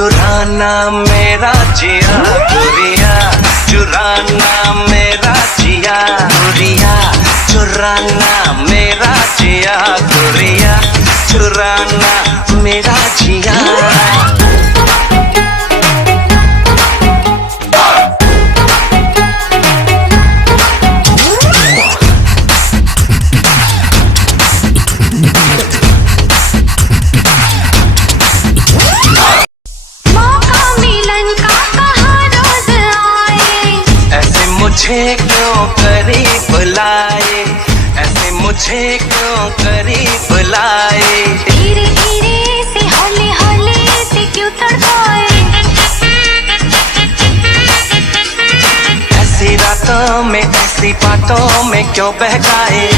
चुराना मेरा जिया गोरिया, चुराना मेरा जिया गोरिया, चुराना मेरा जिया गोरिया, चुराना मेरा जिया। मुझे क्यों करीब लाए, ऐसे मुझे क्यों करीब लाए, धीरे धीरे से हौले हौले से क्यों तड़पाए, ऐसी रातों में ऐसी बातों में क्यों बहकाए।